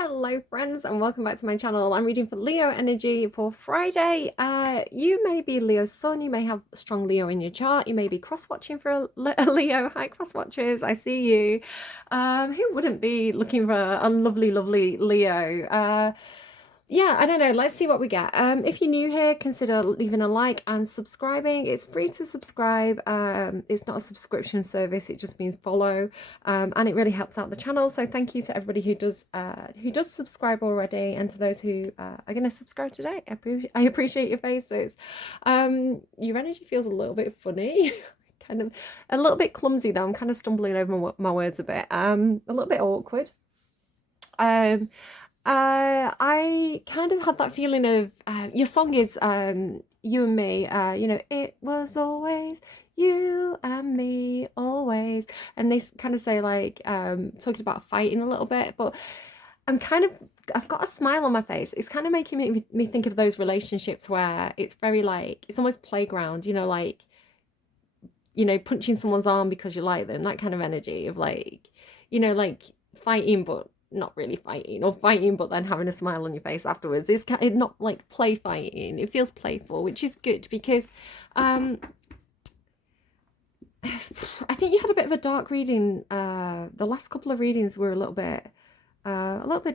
Hello friends and welcome back to my channel. I'm reading for Leo energy for Friday. You may be Leo's sun, you may have strong Leo in your chart, you may be cross-watching for a Leo. Hi cross-watchers, I see you. Who wouldn't be looking for a lovely Leo? Yeah, I don't know. Let's see what we get. If you're new here, consider leaving a like and subscribing. It's free to subscribe. It's not a subscription service. It just means follow, and it really helps out the channel. So thank you to everybody who does subscribe already, and to those who are going to subscribe today. I appreciate your faces. Your energy feels a little bit funny. Kind of a little bit clumsy though. I'm kind of stumbling over my words a bit. A little bit awkward. I kind of had that feeling of your song is You and Me, it was always you and me always, and they kind of say like talking about fighting a little bit, but I've got a smile on my face. It's kind of making me think of those relationships where it's very like it's almost playground, like punching someone's arm because you like them, that kind of energy of like like fighting but not really fighting, or fighting but then having a smile on your face afterwards. It's kind of not like play fighting. It feels playful, which is good because I think you had a bit of a dark reading. The last couple of readings were a little bit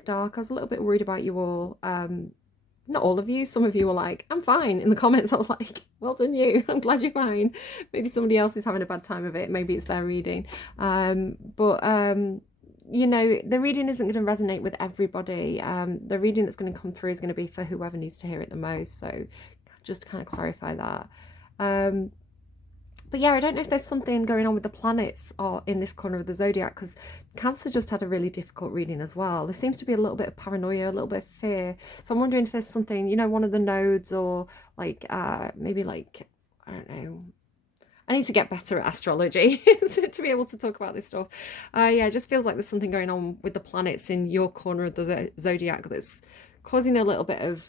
dark. I was a little bit worried about you all. Not all of you. Some of you were like, I'm fine. In the comments, I was like, well done you. I'm glad you're fine. Maybe somebody else is having a bad time of it. Maybe it's their reading. But the reading isn't going to resonate with everybody. The reading that's going to come through is going to be for whoever needs to hear it the most. So just to kind of clarify that. But yeah, I don't know if there's something going on with the planets or in this corner of the zodiac, because Cancer just had a really difficult reading as well. There seems to be a little bit of paranoia, a little bit of fear. So I'm wondering if there's something, one of the nodes, or like maybe like, I don't know. I need to get better at astrology to be able to talk about this stuff. Yeah, it just feels like there's something going on with the planets in your corner of the zodiac that's causing a little bit of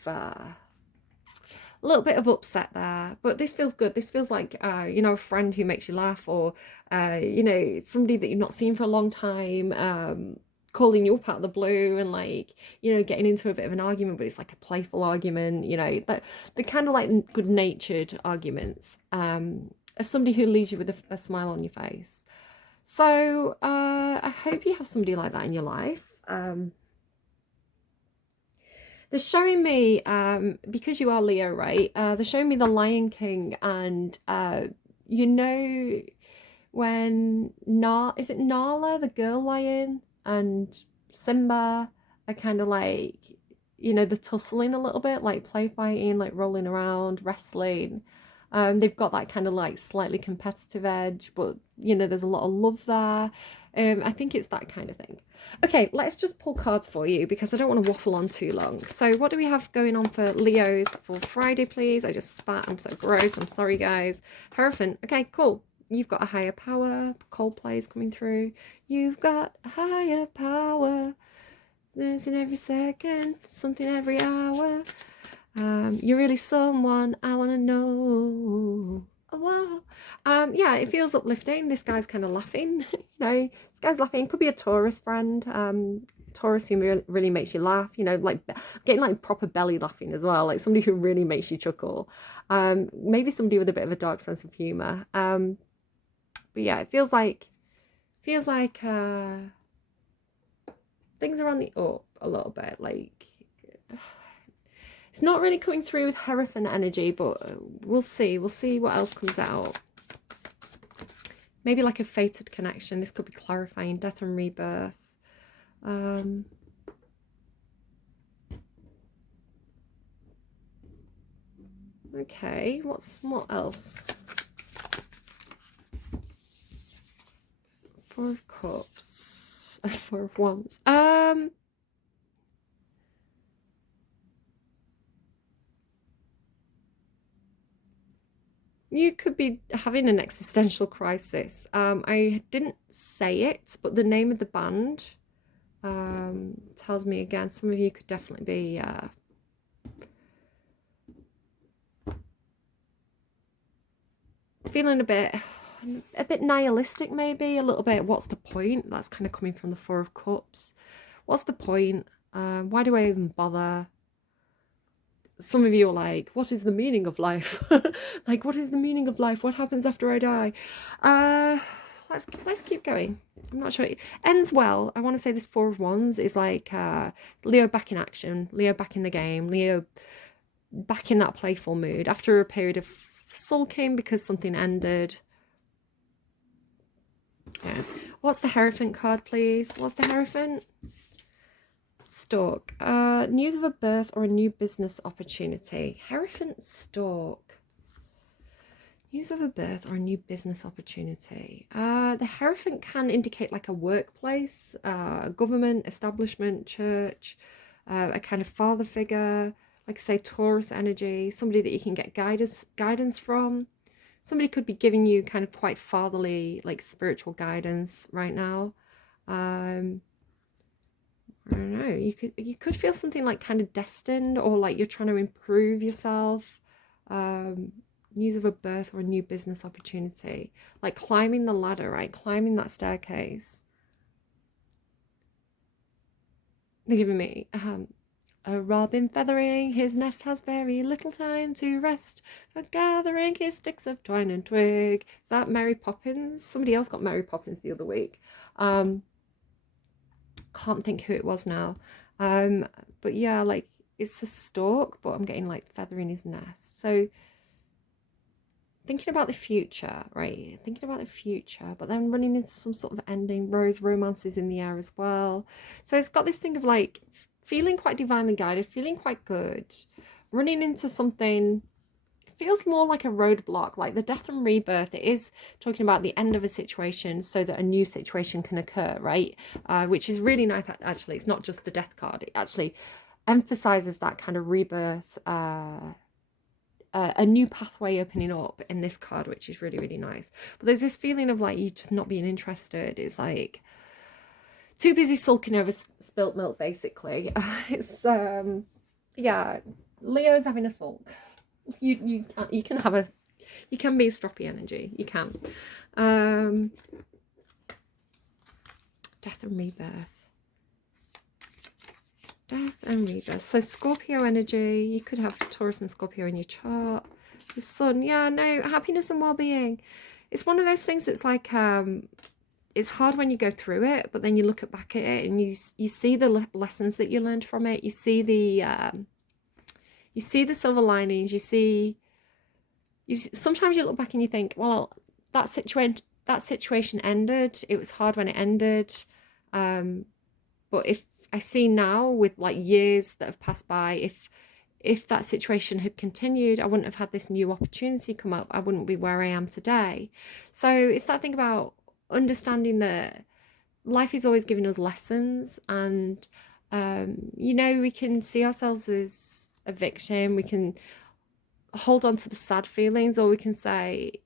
upset there. But this feels good. This feels like a friend who makes you laugh, or somebody that you've not seen for a long time, calling you up out of the blue and like getting into a bit of an argument, but it's like a playful argument, that the kind of like good natured arguments, of somebody who leaves you with a smile on your face. So I hope you have somebody like that in your life. They're showing me, because you are Leo, right? They're showing me the Lion King, and when is it Nala, the girl lion, and Simba are kind of like, they're tussling a little bit, like play fighting, like rolling around, wrestling. They've got that kind of like slightly competitive edge, but there's a lot of love there. I think it's that kind of thing. Okay, let's just pull cards for you because I don't want to waffle on too long. So what do we have going on for Leos for Friday, please? I just spat. I'm so gross. I'm sorry, guys. Hierophant. Okay, cool. You've got a higher power. Coldplay is coming through. You've got a higher power. There's in every second, something every hour. You're really someone I want to know. Oh, wow. Yeah, it feels uplifting. This guy's kind of laughing. This guy's laughing. Could be a Taurus friend. Taurus who really makes you laugh. Like getting like proper belly laughing as well. Like somebody who really makes you chuckle. Maybe somebody with a bit of a dark sense of humor. But yeah, it feels like things are on the up a little bit. Like it's not really coming through with Hierophant energy, but we'll see. We'll see what else comes out. Maybe like a fated connection. This could be clarifying death and rebirth. Okay, what else? Four of Cups. Four of Wands. You could be having an existential crisis. I didn't say it, but the name of the band tells me again, some of you could definitely be feeling a bit nihilistic, maybe a little bit. What's the point? That's kind of coming from the Four of Cups. What's the point? Why do I even bother? Some of you are like, what is the meaning of life? Like, what is the meaning of life? What happens after I die? Let's keep going. I'm not sure. It ends well. I want to say this Four of Wands is like Leo back in action, Leo back in the game, Leo back in that playful mood after a period of sulking because something ended. Yeah. What's the Hierophant card, please? What's the Hierophant? Stork. News of a birth or a new business opportunity. Hierophant Stork. News of a birth or a new business opportunity. The Hierophant can indicate like a workplace, a government, establishment, church, a kind of father figure, like I say, Taurus energy, somebody that you can get guidance from. Somebody could be giving you kind of quite fatherly, like spiritual guidance right now. I don't know, you could feel something like kind of destined, or like you're trying to improve yourself. News of a birth or a new business opportunity, like climbing the ladder, right? Climbing that staircase. They're giving me a robin feathering his nest has very little time to rest, for gathering his sticks of twine and twig. Is that Mary Poppins? Somebody else got Mary Poppins the other week. Can't think who it was now. But yeah, like it's a stork, but I'm getting like feathering his nest. So thinking about the future, right? Thinking about the future, but then running into some sort of ending. Romance is in the air as well. So it's got this thing of like feeling quite divinely guided, feeling quite good, running into something. It feels more like a roadblock, like the death and rebirth. It is talking about the end of a situation so that a new situation can occur, right? Which is really nice, actually. It's not just the death card. It actually emphasizes that kind of rebirth, a new pathway opening up in this card, which is really, really nice. But there's this feeling of like you just not being interested. It's like too busy sulking over spilt milk, basically. It's yeah, Leo's having a sulk. You can have a, you can be a stroppy energy. You can. Death and rebirth. Death and rebirth. So Scorpio energy. You could have Taurus and Scorpio in your chart. The sun. Yeah, no, happiness and well-being. It's one of those things that's like it's hard when you go through it, but then you look back at it and you see the lessons that you learned from it. You see the silver linings. Sometimes you look back and you think, well, that situation ended. It was hard when it ended. But if I see now, with like years that have passed by, if that situation had continued, I wouldn't have had this new opportunity come up. I wouldn't be where I am today. So it's that thing about understanding that life is always giving us lessons, and we can see ourselves as a victim. We can hold on to the sad feelings, or we can say,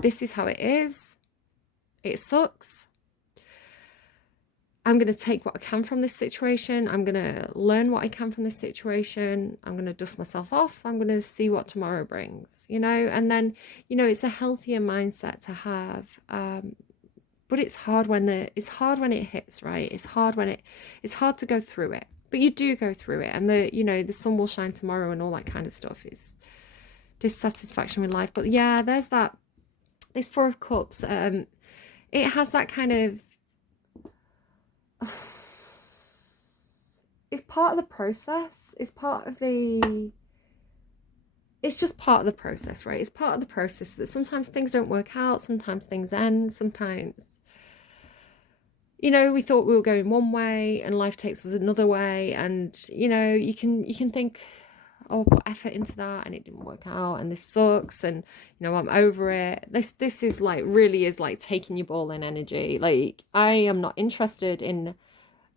this is how it is. It sucks. I'm going to take what I can from this situation. I'm going to learn what I can from this situation. I'm going to dust myself off. I'm going to see what tomorrow brings, and then, it's a healthier mindset to have. But it's hard when it hits, right? It's hard to go through it, but you do go through it, and the sun will shine tomorrow and all that kind of stuff is dissatisfaction with life. But yeah, there's this Four of Cups. It has that kind of, it's part of the process. It's just part of the process, right? It's part of the process that sometimes things don't work out, sometimes things end, sometimes, we thought we were going one way and life takes us another way, and you can think, oh, I put effort into that and it didn't work out and this sucks, and I'm over it. This is like, really is like taking your ball in energy. Like, I am not interested in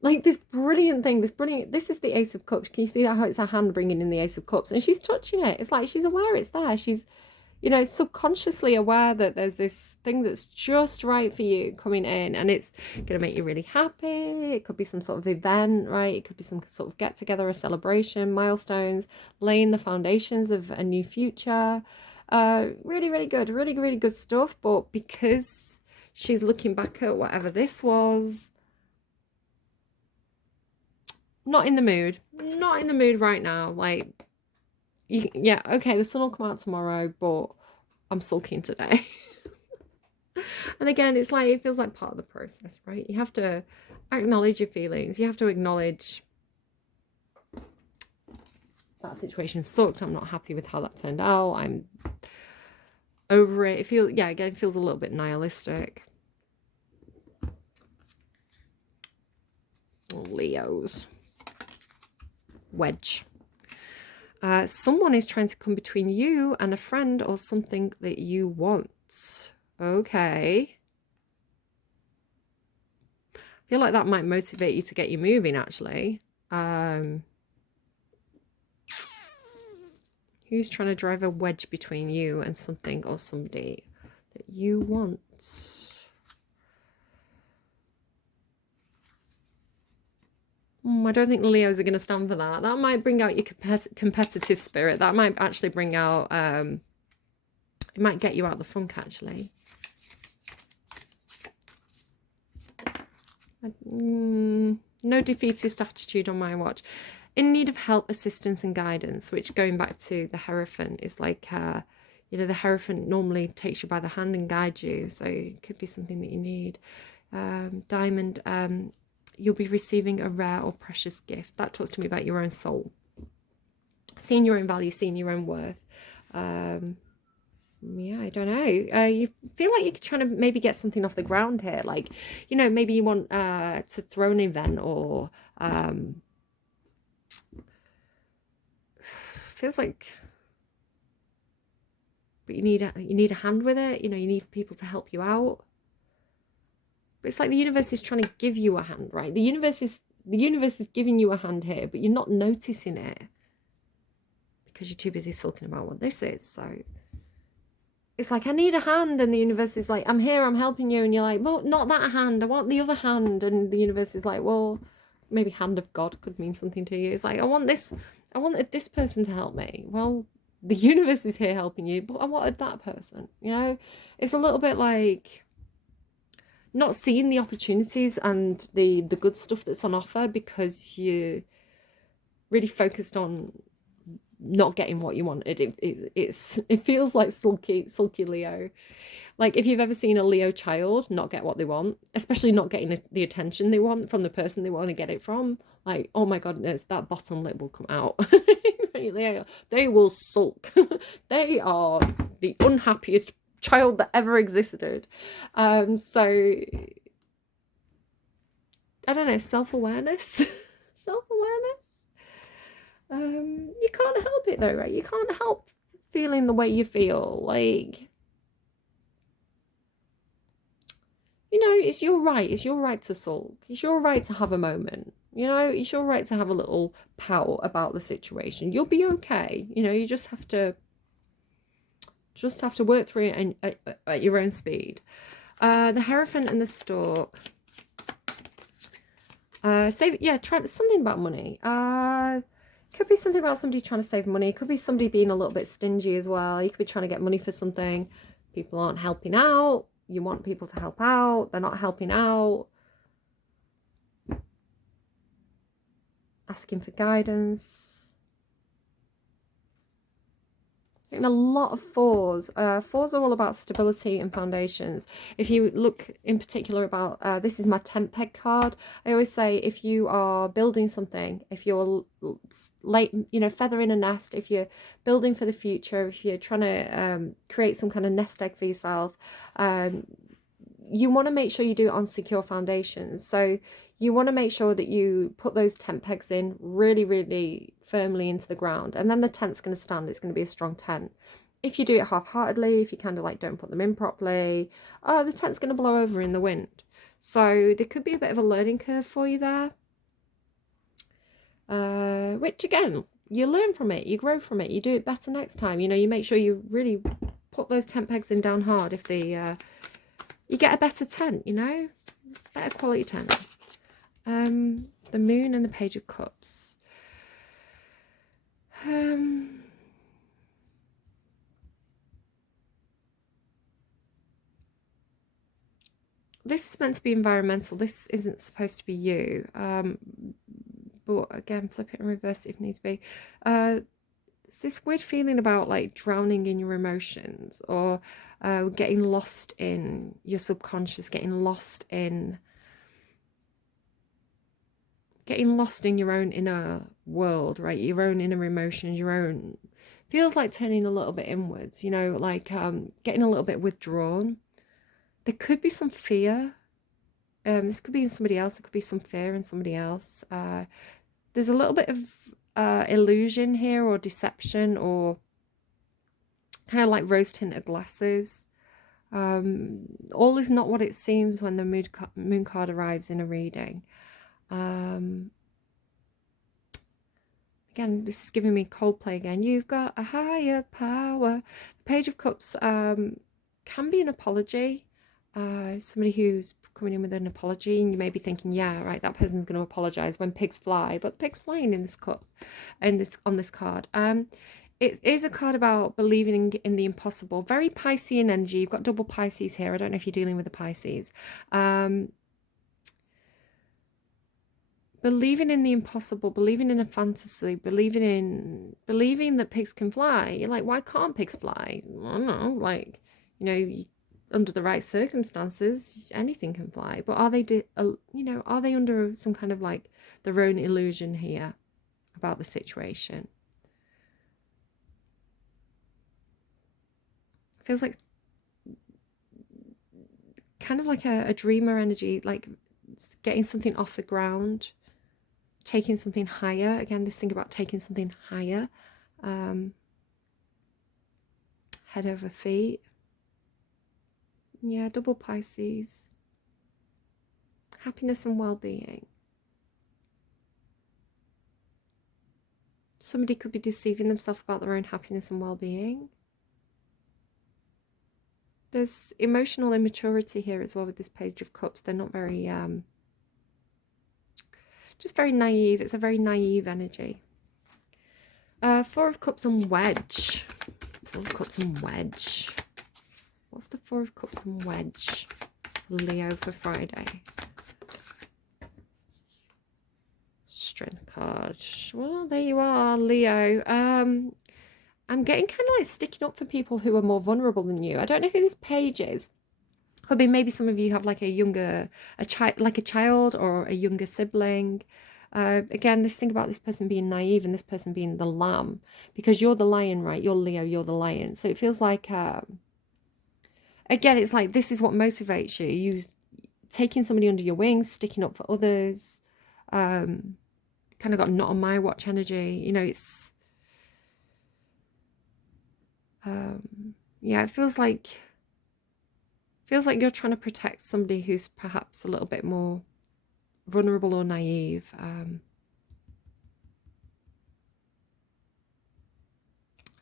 like this brilliant thing, this is the Ace of Cups. Can you see how it's her hand bringing in the Ace of Cups, and she's touching it? It's like she's aware it's there. She's subconsciously aware that there's this thing that's just right for you coming in, and it's going to make you really happy. It could be some sort of event, right? It could be some sort of get together, a celebration, milestones, laying the foundations of a new future. Really, really good, really, really good stuff. But because she's looking back at whatever this was, not in the mood. Not in the mood right now. Like, yeah, okay, the sun will come out tomorrow, but I'm sulking today. And again, it's like, it feels like part of the process, right? You have to acknowledge your feelings. You have to acknowledge that situation sucked. I'm not happy with how that turned out. I'm over it. It feels, yeah, again, it feels a little bit nihilistic. Leos. Wedge. Someone is trying to come between you and a friend or something that you want. Okay. I feel like that might motivate you to get you moving, actually. Who's trying to drive a wedge between you and something or somebody that you want? I don't think the Leos are going to stand for that. That might bring out your competitive spirit. That might actually bring out, it might get you out of the funk, actually. No defeatist attitude on my watch. In need of help, assistance and guidance, which, going back to the Hierophant, is like, you know, the Hierophant normally takes you by the hand and guides you. So it could be something that you need. Diamond, you'll be receiving a rare or precious gift. That talks to me about your own soul. Seeing your own value, seeing your own worth. Yeah, I don't know. You feel like you're trying to maybe get something off the ground here. Like, you know, maybe you want to throw an event, or feels like, but you need a hand with it. You know, you need people to help you out. But it's like the universe is trying to give you a hand, right? The universe is giving you a hand here, but you're not noticing it because you're too busy sulking about what this is. So it's like, I need a hand, and the universe is like, I'm here, I'm helping you, and you're like, well, not that hand, I want the other hand. And the universe is like, well, maybe hand of God could mean something to you. It's like, I wanted this person to help me. Well, the universe is here helping you, but I wanted that person. You know, it's a little bit like not seeing the opportunities and the good stuff that's on offer because you're really focused on not getting what you wanted. It feels like sulky Leo. Like, if you've ever seen a Leo child not get what they want, especially not getting the attention they want from the person they want to get it from, like, oh my goodness, that bottom lip will come out. They will sulk. They are the unhappiest child that ever existed. So I don't know, self-awareness. Self-awareness. You can't help it though, right? You can't help feeling the way you feel. Like, you know, it's your right. It's your right to sulk. It's your right to have a moment. You know, it's your right to have a little pout about the situation. You'll be okay. You know, you just have to work through it and at your own speed. The Hierophant and the Stork. Save, yeah, try something about money. Could be something about somebody trying to save money. It could be somebody being a little bit stingy as well. You could be trying to get money for something. People aren't helping out. You want people to help out. They're not helping out. Asking for guidance. And a lot of fours. Fours are all about stability and foundations. If you look in particular about, this is my tent peg card. I always say, if you are building something, if you're late, you know, feathering a nest, if you're building for the future, if you're trying to create some kind of nest egg for yourself, you want to make sure you do it on secure foundations. So you want to make sure that you put those tent pegs in really, really firmly into the ground, and then the tent's going to stand. It's going to be a strong tent. If you do it half-heartedly, if you kind of like don't put them in properly, the tent's going to blow over in the wind. So there could be a bit of a learning curve for you there, which again, you learn from it, you grow from it, you do it better next time. You know, you make sure you really put those tent pegs in down hard. If they you get a better tent, you know, better quality tent. The Moon and the Page of Cups. This is meant to be environmental. This isn't supposed to be you. but again, flip it and reverse it if needs be. It's this weird feeling about like drowning in your emotions, or getting lost in your subconscious, getting lost in your own inner world, right? Your own inner emotions, your own, feels like turning a little bit inwards, like getting a little bit withdrawn. There could be some fear. This could be in somebody else. There could be some fear in somebody else. There's a little bit of illusion here, or deception, or kind of like rose-tinted glasses. All is not what it seems when the moon card arrives in a reading. Again, this is giving me Coldplay again. You've got a higher power. The Page of Cups can be an apology. Somebody who's coming in with an apology, and you may be thinking, yeah, right, that person's going to apologize when pigs fly, but the pig's flying in this cup, and on this card. It is a card about believing in the impossible. Very Piscean energy. You've got double Pisces here. I don't know if you're dealing with the Pisces. Believing in the impossible, believing in a fantasy, believing that pigs can fly. You're like, why can't pigs fly? I don't know, like, under the right circumstances, anything can fly. But are they, are they under some kind of like their own illusion here about the situation? Feels like kind of like a dreamer energy, like getting something off the ground, taking something higher. Again, this thing about taking something higher, head over feet. Yeah, double Pisces. Happiness and well-being. Somebody could be deceiving themselves about their own happiness and well-being. There's emotional immaturity here as well with this Page of Cups. They're not very just very naive. It's a very naive energy. Four of Cups and Wedge. Four of Cups and Wedge. What's the Four of Cups and Wedge? Leo for Friday. Strength card. Well, there you are, Leo. I'm getting kind of like sticking up for people who are more vulnerable than you. I don't know who this page is. Could be maybe some of you have like a child or a younger sibling. Again, this thing about this person being naive and this person being the lamb, because you're the lion, right? You're Leo, you're the lion. So it feels like, again, it's like this is what motivates you. You taking somebody under your wings, sticking up for others. Kind of got not on my watch energy. It's yeah, it feels like you're trying to protect somebody who's perhaps a little bit more vulnerable or naive. I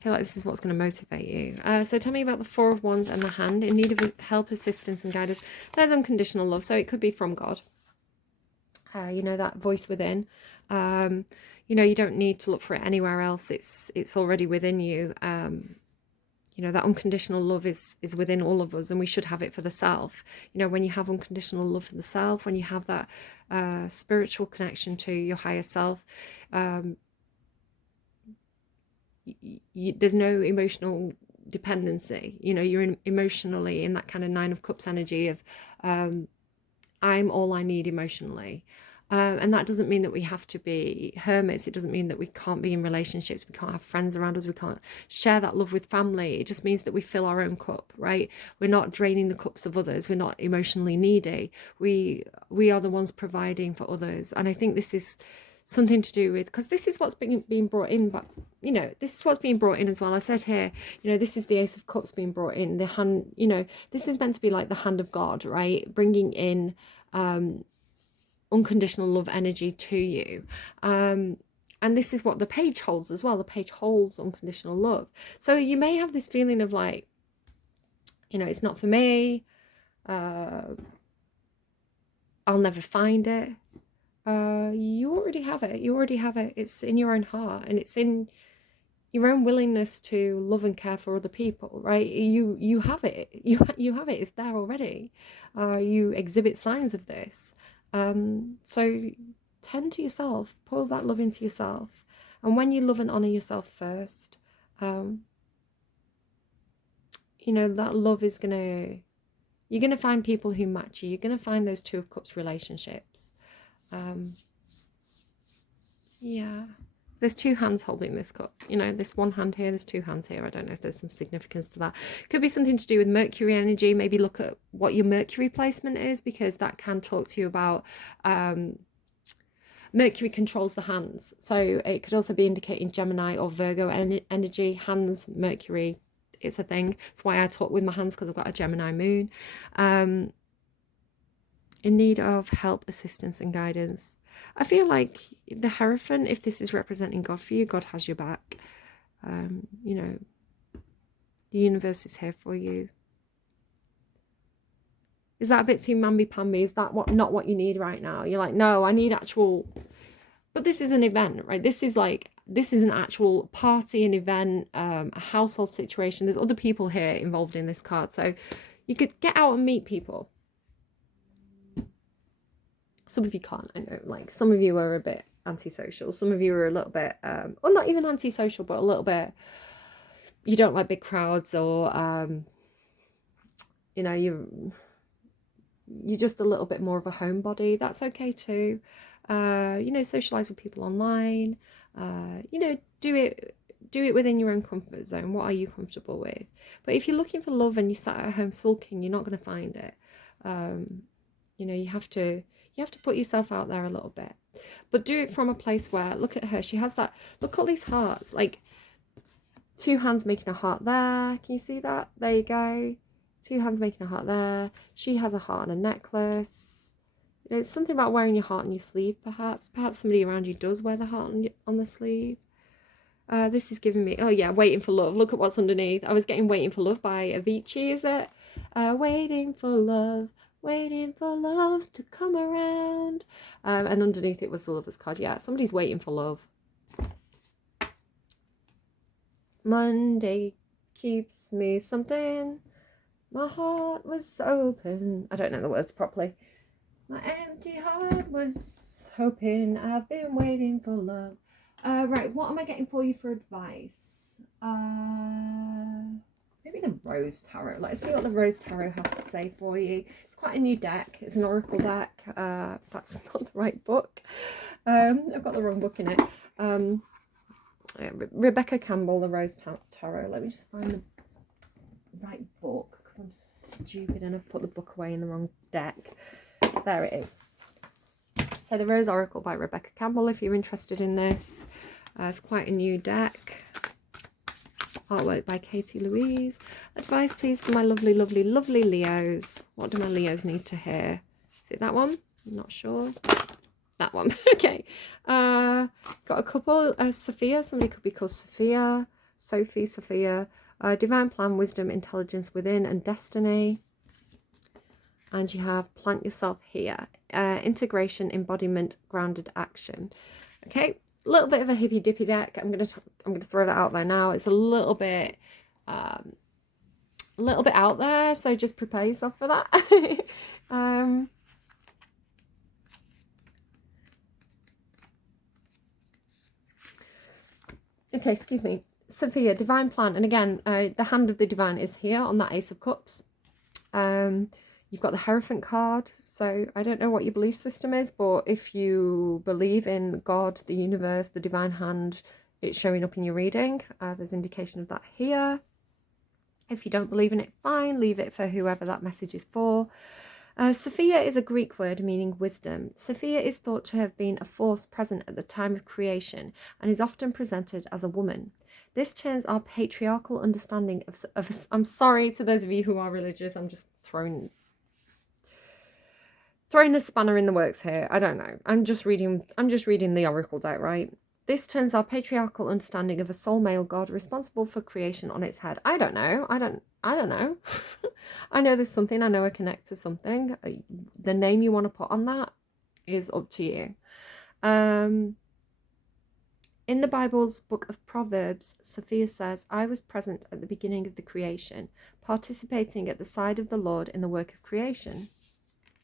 feel like this is what's going to motivate you. So tell me about the Four of Wands and the Hand. In need of help, assistance and guidance. There's unconditional love, so it could be from God. That voice within. You don't need to look for it anywhere else. It's already within you. That unconditional love is within all of us, and we should have it for the self. When you have unconditional love for the self, when you have that spiritual connection to your higher self, there's no emotional dependency. You're emotionally in that kind of Nine of Cups energy of I'm all I need emotionally. And that doesn't mean that we have to be hermits. It doesn't mean that we can't be in relationships. We can't have friends around us. We can't share that love with family. It just means that we fill our own cup, right? We're not draining the cups of others. We're not emotionally needy. We are the ones providing for others. And I think this is something to do with, because this is what's being brought in, but this is what's being brought in as well. I said here, this is the Ace of Cups being brought in. The hand, this is meant to be like the hand of God, right? Bringing in unconditional love energy to you, and this is what the page holds as well. The page holds unconditional love. So you may have this feeling of like, it's not for me, I'll never find it. You already have it. It's in your own heart, and it's in your own willingness to love and care for other people, right? You have it. You have it. It's there already. You exhibit signs of this. So tend to yourself, pour that love into yourself. And when you love and honor yourself first, you know, that love is you're gonna find people who match you. You're gonna find those Two of Cups relationships. Yeah, there's two hands holding this cup. You know, this one hand here, there's two hands here. I don't know if there's some significance to that. Could be something to do with Mercury energy. Maybe look at what your Mercury placement is, because that can talk to you about Mercury controls the hands. So it could also be indicating Gemini or Virgo energy. Hands, Mercury, it's a thing. It's why I talk with my hands, because I've got a Gemini moon. In need of help, assistance and guidance. I feel like the Hierophant, if this is representing God for you, God has your back. You know, the universe is here for you. Is that a bit too mamby-pamby? Is that not what you need right now? You're like, no, I need actual... But this is an event, right? This is an actual party, an event, a household situation. There's other people here involved in this card. So you could get out and meet people. Some of you can't, I know. Like, some of you are a bit antisocial. Some of you are a little bit, or not even antisocial, but a little bit, you don't like big crowds, or, you know, you're just a little bit more of a homebody. That's okay too. You know, socialize with people online. You know, do it within your own comfort zone. What are you comfortable with? But if you're looking for love and you sat at home sulking, you're not going to find it. You know, you have to put yourself out there a little bit, but do it from a place where, look at her, she has that, look at all these hearts, like two hands making a heart there. Can you see that? There you go. Two hands making a heart there. She has a heart on a necklace. It's something about wearing your heart on your sleeve, perhaps. Perhaps somebody around you does wear the heart on the sleeve. This is giving me, oh yeah, waiting for love. Look at what's underneath. I was getting Waiting for Love by Avicii, is it? Waiting for love. Waiting for love to come around. And underneath it was the Lover's card. Yeah, somebody's waiting for love. Monday keeps me something. My heart was open. I don't know the words properly. My empty heart was hoping. I've been waiting for love. Right, what am I getting for you for advice? Maybe the Rose Tarot. Let's see what the Rose Tarot has to say for you. It's quite a new deck. It's an oracle deck. That's not the right book. I've got the wrong book in it. Rebecca Campbell, the Rose Tarot. Let me just find the right book, because I'm stupid and I've put the book away in the wrong deck. There it is. So the Rose Oracle by Rebecca Campbell, if you're interested in this. It's quite a new deck. Artwork by Katie Louise. Advice, please, for my lovely, lovely, lovely Leos. What do my Leos need to hear? Is it that one? I'm not sure. That one. Okay. Got a couple. Sophia. Somebody could be called Sophia. Sophie, Sophia. Divine Plan, Wisdom, Intelligence Within, and Destiny. And you have Plant Yourself Here. Integration, Embodiment, Grounded Action. Okay. A little bit of a hippy dippy deck. I'm gonna throw that out there now. It's a little bit out there, so just prepare yourself for that. Okay, excuse me. Sophia, Divine Plan, and again, the hand of the divine is here on that Ace of Cups. You've got the Hierophant card, so I don't know what your belief system is, but if you believe in God, the universe, the divine hand, it's showing up in your reading. There's indication of that here. If you don't believe in it, fine, leave it for whoever that message is for. Sophia is a Greek word meaning wisdom. Sophia is thought to have been a force present at the time of creation and is often presented as a woman. This turns our patriarchal understanding of I'm sorry to those of you who are religious, I'm just throwing a spanner in the works here. I don't know. I'm just reading the oracle deck, right? This turns our patriarchal understanding of a soul male god responsible for creation on its head. I don't know. I don't know. I know there's something. I know I connect to something. The name you want to put on that is up to you. In the Bible's book of Proverbs, Sophia says, I was present at the beginning of the creation, participating at the side of the Lord in the work of creation.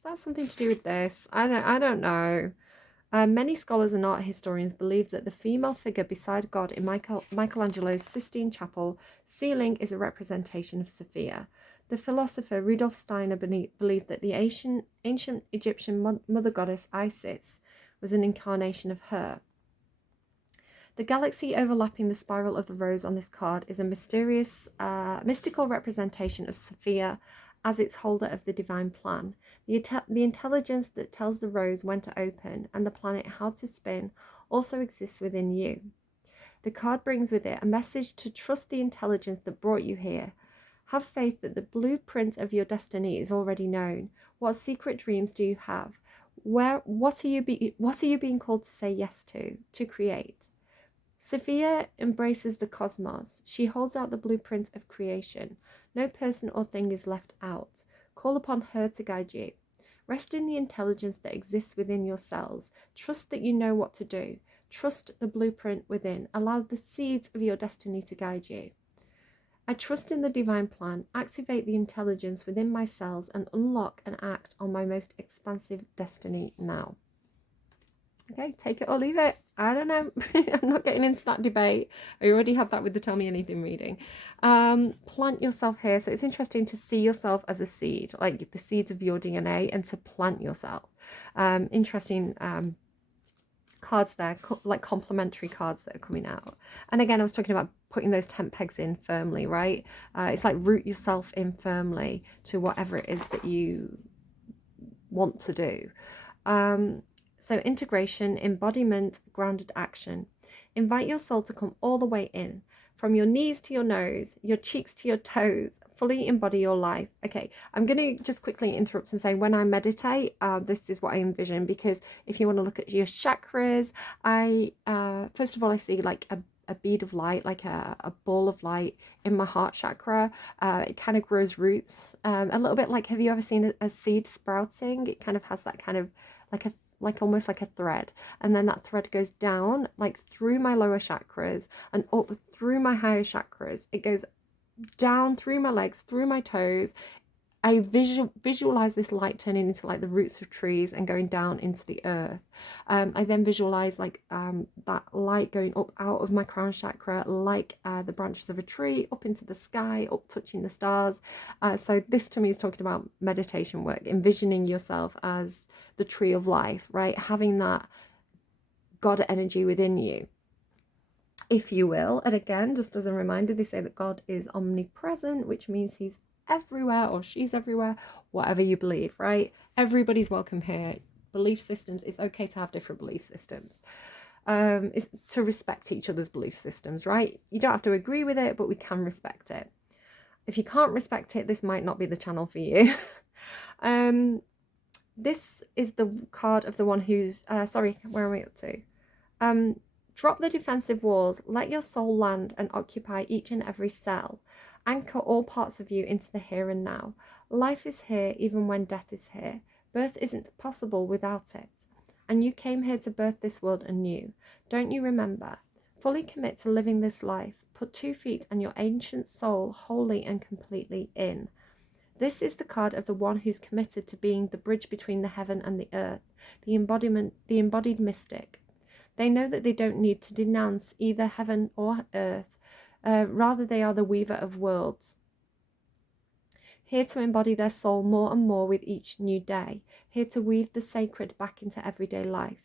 That's something to do with this. I don't know. Many scholars and art historians believe that the female figure beside God in Michelangelo's Sistine Chapel ceiling is a representation of Sophia. The philosopher Rudolf Steiner believed that the ancient Egyptian mother goddess Isis was an incarnation of her. The galaxy overlapping the spiral of the rose on this card is a mysterious, mystical representation of Sophia as its holder of the divine plan. The intelligence that tells the rose when to open and the planet how to spin also exists within you. The card brings with it a message to trust the intelligence that brought you here. Have faith that the blueprint of your destiny is already known. What secret dreams do you have? What are you being called to say yes to create? Sophia embraces the cosmos. She holds out the blueprint of creation. No person or thing is left out. Call upon her to guide you. Rest in the intelligence that exists within your cells. Trust that you know what to do. Trust the blueprint within. Allow the seeds of your destiny to guide you. I trust in the divine plan. Activate the intelligence within my cells and unlock and act on my most expansive destiny now. Okay, take it or leave it. I don't know. I'm not getting into that debate. I already have that with the Tell Me Anything reading. Plant yourself here. So it's interesting to see yourself as a seed, like the seeds of your DNA, and to plant yourself. Interesting cards there, like complementary cards that are coming out. And again, I was talking about putting those tent pegs in firmly, right? It's like root yourself in firmly to whatever it is that you want to do. So integration, embodiment, grounded action. Invite your soul to come all the way in, from your knees to your nose, your cheeks to your toes. Fully embody your life. Okay, I'm going to just quickly interrupt and say when I meditate, this is what I envision, because if you want to look at your chakras, first of all, I see like a bead of light, like a ball of light in my heart chakra. It kind of grows roots, a little bit like, have you ever seen a seed sprouting? It kind of has that kind of like almost like a thread, and then that thread goes down like through my lower chakras and up through my higher chakras. It goes down through my legs, through my toes. I visualize this light turning into like the roots of trees and going down into the earth. I then visualize like that light going up out of my crown chakra, like the branches of a tree, up into the sky, up touching the stars. So this to me is talking about meditation work, envisioning yourself as the tree of life, right? Having that God energy within you, if you will. And again, just as a reminder, they say that God is omnipresent, which means he's everywhere, or she's everywhere, whatever you believe, right? Everybody's welcome here. Belief systems, it's okay to have different belief systems. It's to respect each other's belief systems, right? You don't have to agree with it, but we can respect it. If you can't respect it, this might not be the channel for you. This is the card of the one who's sorry, where are we up to? Drop the defensive walls, let your soul land and occupy each and every cell. Anchor all parts of you into the here and now. Life is here even when death is here. Birth isn't possible without it. And you came here to birth this world anew. Don't you remember? Fully commit to living this life. Put 2 feet and your ancient soul wholly and completely in. This is the card of the one who's committed to being the bridge between the heaven and the earth, the embodied mystic. They know that they don't need to denounce either heaven or earth. Rather, they are the weaver of worlds, here to embody their soul more and more with each new day, here to weave the sacred back into everyday life.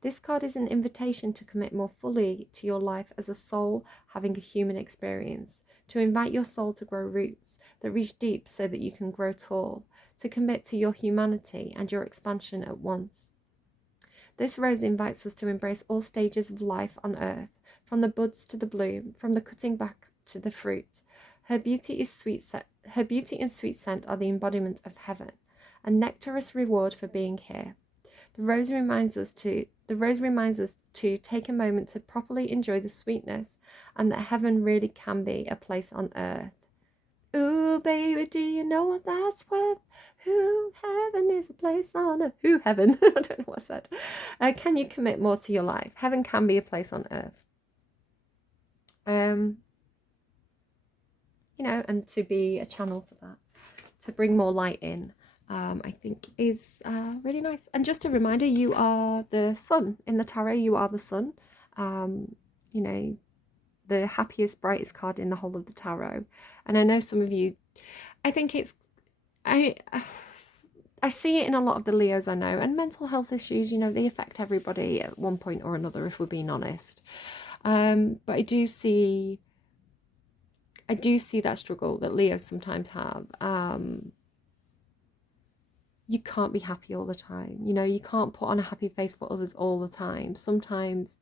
This card is an invitation to commit more fully to your life as a soul having a human experience, to invite your soul to grow roots that reach deep so that you can grow tall, to commit to your humanity and your expansion at once. This rose invites us to embrace all stages of life on earth, from the buds to the bloom, from the cutting back to the fruit. Her beauty and sweet scent are the embodiment of heaven, a nectarous reward for being here. The rose reminds us to take a moment to properly enjoy the sweetness, and that heaven really can be a place on earth. Ooh, baby, do you know what that's worth? Who heaven is a place on earth. Who heaven? I don't know what I said. Can you commit more to your life? Heaven can be a place on earth. You know, and to be a channel for that, to bring more light in, I think is really nice. And just a reminder, you are the sun in the tarot. You are the sun. You know, the happiest, brightest card in the whole of the tarot. And I know some of you, I think it's, I I see it in a lot of the Leos I know, and mental health issues, you know, they affect everybody at one point or another, if we're being honest. But I do see that struggle that Leos sometimes have. You can't be happy all the time. You know, you can't put on a happy face for others all the time. Sometimes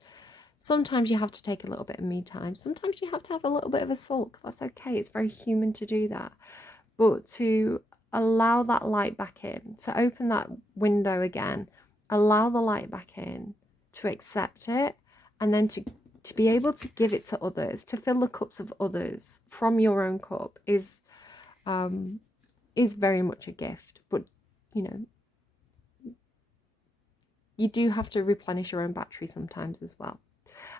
you have to take a little bit of me time. Sometimes you have to have a little bit of a sulk. That's okay. It's very human to do that. But to allow that light back in, to open that window again, allow the light back in, to accept it, and then to be able to give it to others, to fill the cups of others from your own cup is very much a gift. But you know, you do have to replenish your own battery sometimes as well.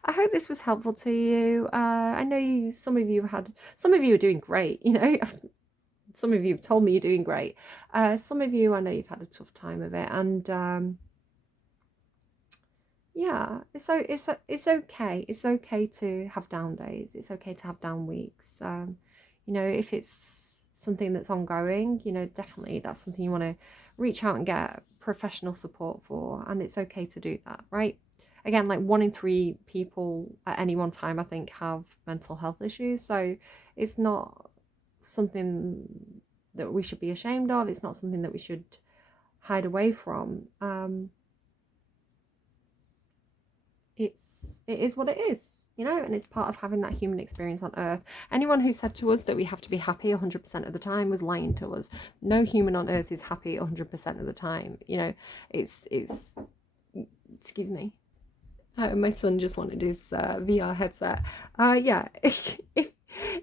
I hope this was helpful to you. I know some of you are doing great, you know. Some of you have told me you're doing great. Some of you, I know you've had a tough time of it, and yeah, it's okay. It's okay to have down days. It's okay to have down weeks. You know, if it's something that's ongoing, you know, definitely that's something you want to reach out and get professional support for, and it's okay to do that, right? Again, like 1 in 3 people at any one time, I think, have mental health issues, so it's not something that we should be ashamed of. It's not something that we should hide away from. It is what it is, you know, and it's part of having that human experience on earth. Anyone who said to us that we have to be happy 100% of the time was lying to us. No human on earth is happy 100% of the time, you know. It's excuse me, my son just wanted his VR headset. Yeah,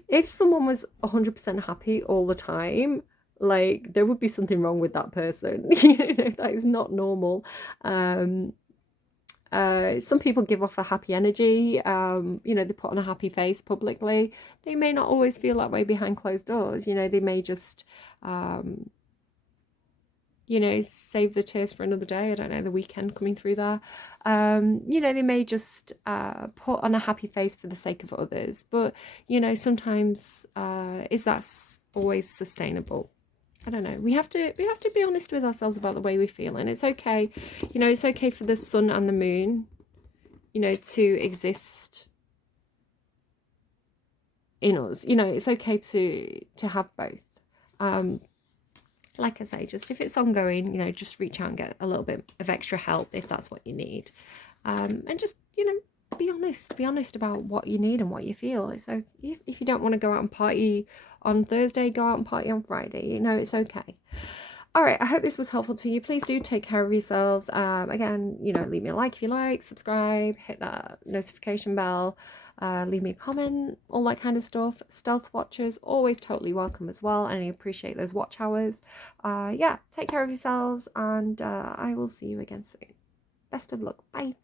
if someone was 100% happy all the time, like, there would be something wrong with that person. You know, that is not normal. Some people give off a happy energy. You know, they put on a happy face publicly. They may not always feel that way behind closed doors. You know, they may just you know, save the tears for another day. I don't know, the weekend coming through there. You know, they may just put on a happy face for the sake of others. But, you know, sometimes is that always sustainable? I don't know. We have to be honest with ourselves about the way we feel, and it's okay. You know, it's okay for the sun and the moon, you know, to exist in us. You know, it's okay to have both. Like I say, just if it's ongoing, you know, just reach out and get a little bit of extra help if that's what you need. And just, you know, be honest about what you need and what you feel. So if you don't want to go out and party on Thursday, go out and party on Friday. You know, it's okay. All right, I hope this was helpful to you. Please do take care of yourselves. Again, you know, leave me a like if you like, subscribe, hit that notification bell, leave me a comment, all that kind of stuff. Stealth watchers, always totally welcome as well, and I appreciate those watch hours. Yeah, take care of yourselves, and I will see you again soon. Best of luck. Bye.